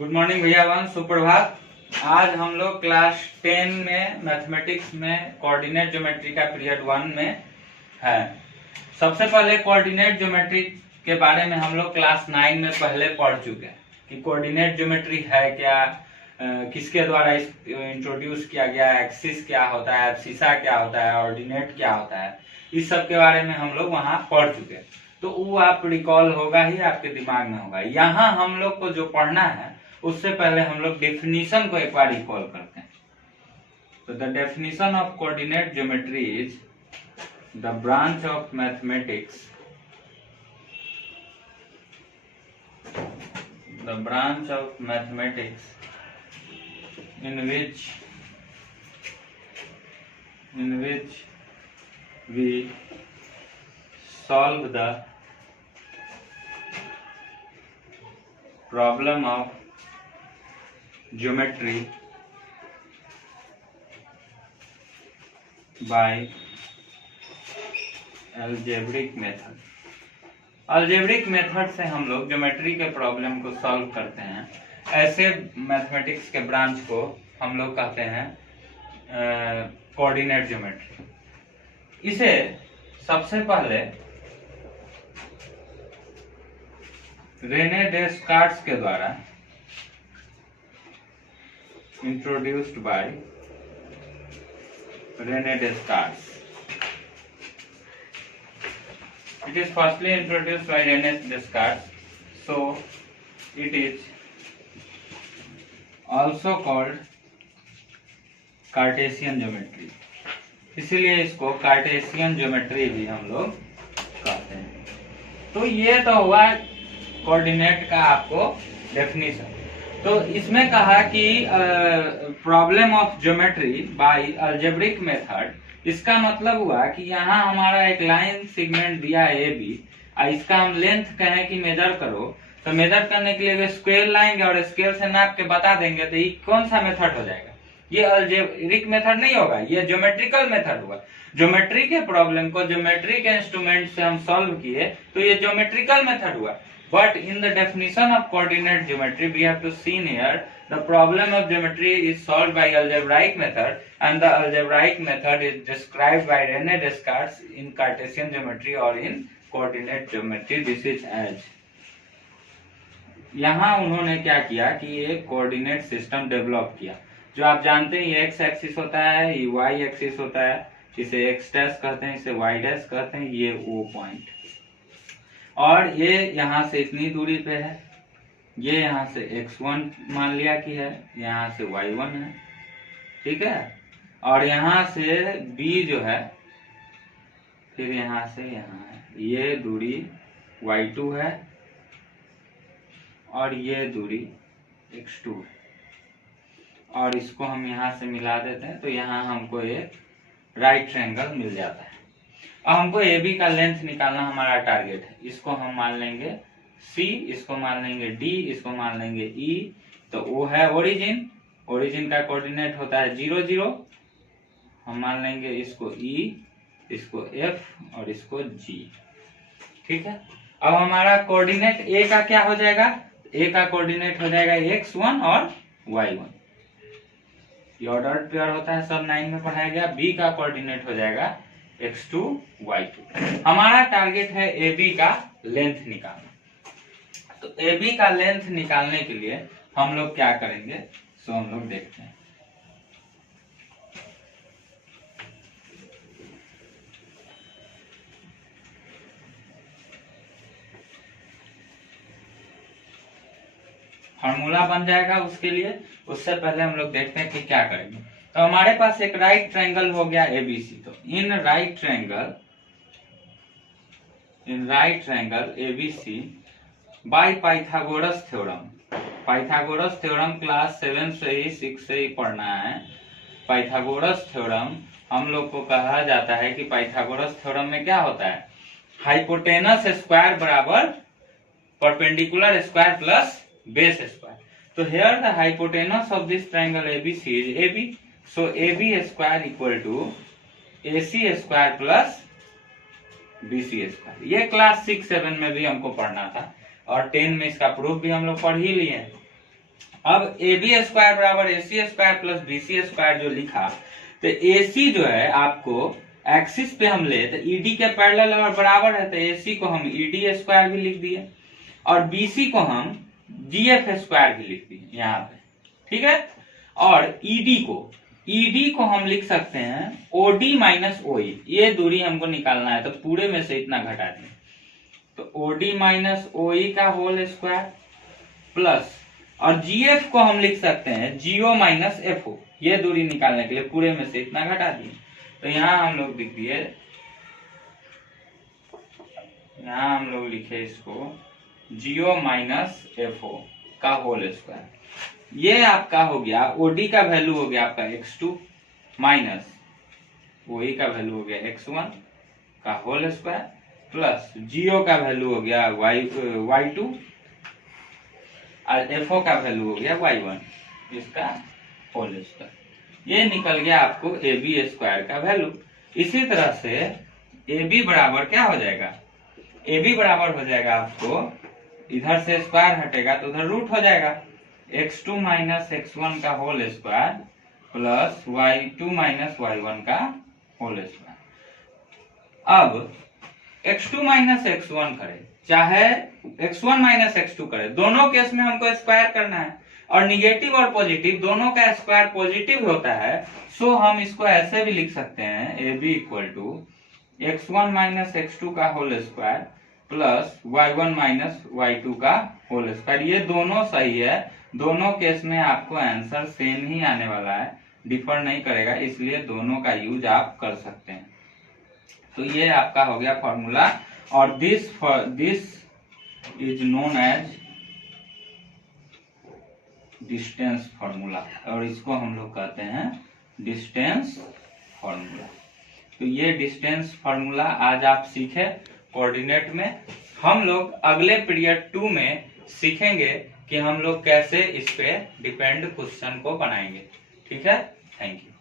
Good morning भैया one सुप्रभात। आज हम लोग क्लास 10 में मैथमेटिक्स में कोऑर्डिनेट ज्योमेट्री का पीरियड 1 में है। सबसे पहले कोऑर्डिनेट ज्योमेट्री के बारे में हम लोग क्लास 9 में पहले पढ़ चुके हैं कि कोऑर्डिनेट ज्योमेट्री है क्या, किसके द्वारा इंट्रोड्यूस किया गया, एक्सिस क्या होता है, एब्सिसा क्या होता है, ऑर्डिनेट क्या होता है, इस सब के बारे में हम लोग वहां पढ़ चुके हैं। तो वो आप रिकॉल होगा ही, आपके दिमाग में होगा। यहाँ हम लोग को जो पढ़ना है उससे पहले हम लोग डेफिनेशन को एक बार रिकॉल करते हैं। तो the definition of coordinate geometry is the branch of mathematics in which we solve the problem of geometry by algebraic method। Algebraic method से हम लोग ज्योमेट्री के प्रॉब्लम को सॉल्व करते हैं। ऐसे मैथमेटिक्स के ब्रांच को हम लोग कहते हैं कोऑर्डिनेट ज्योमेट्री। इसे सबसे पहले रेने डेस्कार्ट्स के द्वारा introduced by Rene Descartes. It is firstly introduced by René Descartes, so it is also called Cartesian geometry. इसीलिए इसको कार्टेशियन ज्योमेट्री भी हम लोग कहते हैं। तो ये तो हुआ कोऑर्डिनेट का आपको डेफिनेशन। तो इसमें कहा कि problem of geometry by algebraic method, इसका मतलब हुआ कि यहाँ हमारा एक लाइन सेगमेंट दिया है ए बी, इसका हम लेंथ कहें कि मेजर करो, तो मेजर करने के लिए स्केल लाएंगे और स्केल से नाप के बता देंगे, तो ये कौन सा मेथड हो जाएगा? ये अलजेब्रिक मेथड नहीं होगा, ये ज्योमेट्रिकल मेथड होगा। ज्योमेट्री के प्रॉब्लम को ज्योमेट्री के इंस्ट्रूमेंट से हम सॉल्व किए तो ये ज्योमेट्रिकल मेथड हुआ। But in the definition of coordinate geometry we have to see here the problem of geometry is solved by algebraic method, and the algebraic method is described by René Descartes in Cartesian geometry or in coordinate geometry. This is as यहाँ उन्होंने क्या किया कि एक coordinate system develop किया। जो आप जानते हैं ये एक्स एक्सिस होता है, ये वाई एक्सिस होता है, इसे एक्स डैश कहते हैं, इसे वाई डैश कहते हैं, ये ओ पॉइंट, और ये यहाँ से इतनी दूरी पे है, ये यहाँ से x1 मान लिया कि है, यहाँ से y1 है, ठीक है, और यहाँ से b जो है, फिर यहाँ से यहाँ है, ये दूरी y2 है और ये दूरी x2 है, और इसको हम यहाँ से मिला देते हैं तो यहाँ हमको एक राइट ट्रायंगल मिल जाता है। अब हमको AB का लेंथ निकालना हमारा टारगेट है। इसको हम मान लेंगे C, इसको मान लेंगे D, इसको मान लेंगे E। तो वो है ओरिजिन, ओरिजिन का कोऑर्डिनेट होता है 0 0, हम मान लेंगे इसको E, इसको F और इसको G, ठीक है। अब हमारा कोऑर्डिनेट A का क्या हो जाएगा? A का कोऑर्डिनेट हो जाएगा x1 और y1, ये ऑर्डर पेयर होता है, सब 9 में पढ़ाया गया। B का कोऑर्डिनेट हो जाएगा x2 y2। हमारा टारगेट है AB का लेंथ निकालना। तो AB का लेंथ निकालने के लिए हम लोग क्या करेंगे, सो हम लोग देखते हैं। फॉर्मूला बन जाएगा उसके लिए। उससे पहले हम लोग देखते हैं कि क्या करेंगे। तो हमारे पास एक राइट ट्रायंगल हो गया ABC। तो in right triangle ABC by Pythagoras theorem. Pythagoras theorem class 7 से ही 6 से ही पढ़ना है। पाइथागोरस थ्योरम हम लोग को कहा जाता है कि पाइथागोरस थ्योरम में क्या होता है, हाइपोटेनस स्क्वायर बराबर perpendicular square plus base square. तो here the hypotenuse of this triangle ABC is AB, so AB square equal to AC square plus BC square. ये क्लास 6 7 में भी हमको पढ़ना था और 10 में इसका प्रूफ भी हम लोग पढ़ ही लिए। अब ए बी स्क्वायर बराबर A C square plus B C square जो लिखा, तो ए सी जो है आपको एक्सिस पे हम ले तो ईडी के पैरेलल और बराबर है, तो ए सी को हम ईडी स्क्वायर भी लिख दिए और बी सी को हम जी एफ स्क्वायर भी लिख दिए यहाँ पे, ठीक है। और ईडी को हम लिख सकते हैं ओडी माइनस ओई, ये दूरी हमको निकालना है तो पूरे में से इतना घटा दें, तो ओडी माइनस ओई का होल स्क्वायर प्लस, और जीएफ को हम लिख सकते हैं जीओ माइनस एफओ, ये दूरी निकालने के लिए पूरे में से इतना घटा दिए, तो यहाँ हम लोग लिख दिए, यहाँ हम लोग लिखे इसको जीओ माइनस एफओ का होल स्क्वायर। ये आपका हो गया ओडी का वैल्यू हो गया आपका x2 माइनस ओई का वैल्यू हो गया x1 का होल स्क्वायर प्लस जीओ का वैल्यू हो गया y2 और एफओ का वैल्यू हो गया y1 इसका होल स्क्वायर। ये निकल गया आपको ए बी स्क्वायर का वैल्यू। इसी तरह से ए बी बराबर क्या हो जाएगा, ए बी बराबर हो जाएगा आपको, इधर से स्क्वायर हटेगा तो उधर रूट हो जाएगा, x2 माइनस x1 का whole square plus y2 minus y1 का होल स्क्वायर। अब x2 माइनस x1 करें चाहे x1 माइनस x2 करें, दोनों केस में हमको स्क्वायर करना है और निगेटिव और पॉजिटिव दोनों का स्क्वायर पॉजिटिव होता है, सो हम इसको ऐसे भी लिख सकते हैं A B equal to x1 minus x2 का whole square plus y1 minus y2 का होल स्क्वायर। ये दोनों सही है, दोनों केस में आपको आंसर सेम ही आने वाला है, डिफर नहीं करेगा, इसलिए दोनों का यूज आप कर सकते हैं। तो ये आपका हो गया फॉर्मूला, और this is known as distance formula, और इसको हम लोग कहते हैं डिस्टेंस फॉर्मूला। तो ये डिस्टेंस फॉर्मूला आज आप सीखे कोऑर्डिनेट में। हम लोग अगले पीरियड 2 में सीखेंगे कि हम लोग कैसे इस पे डिपेंड क्वेश्चन को बनाएंगे, ठीक है। Thank you.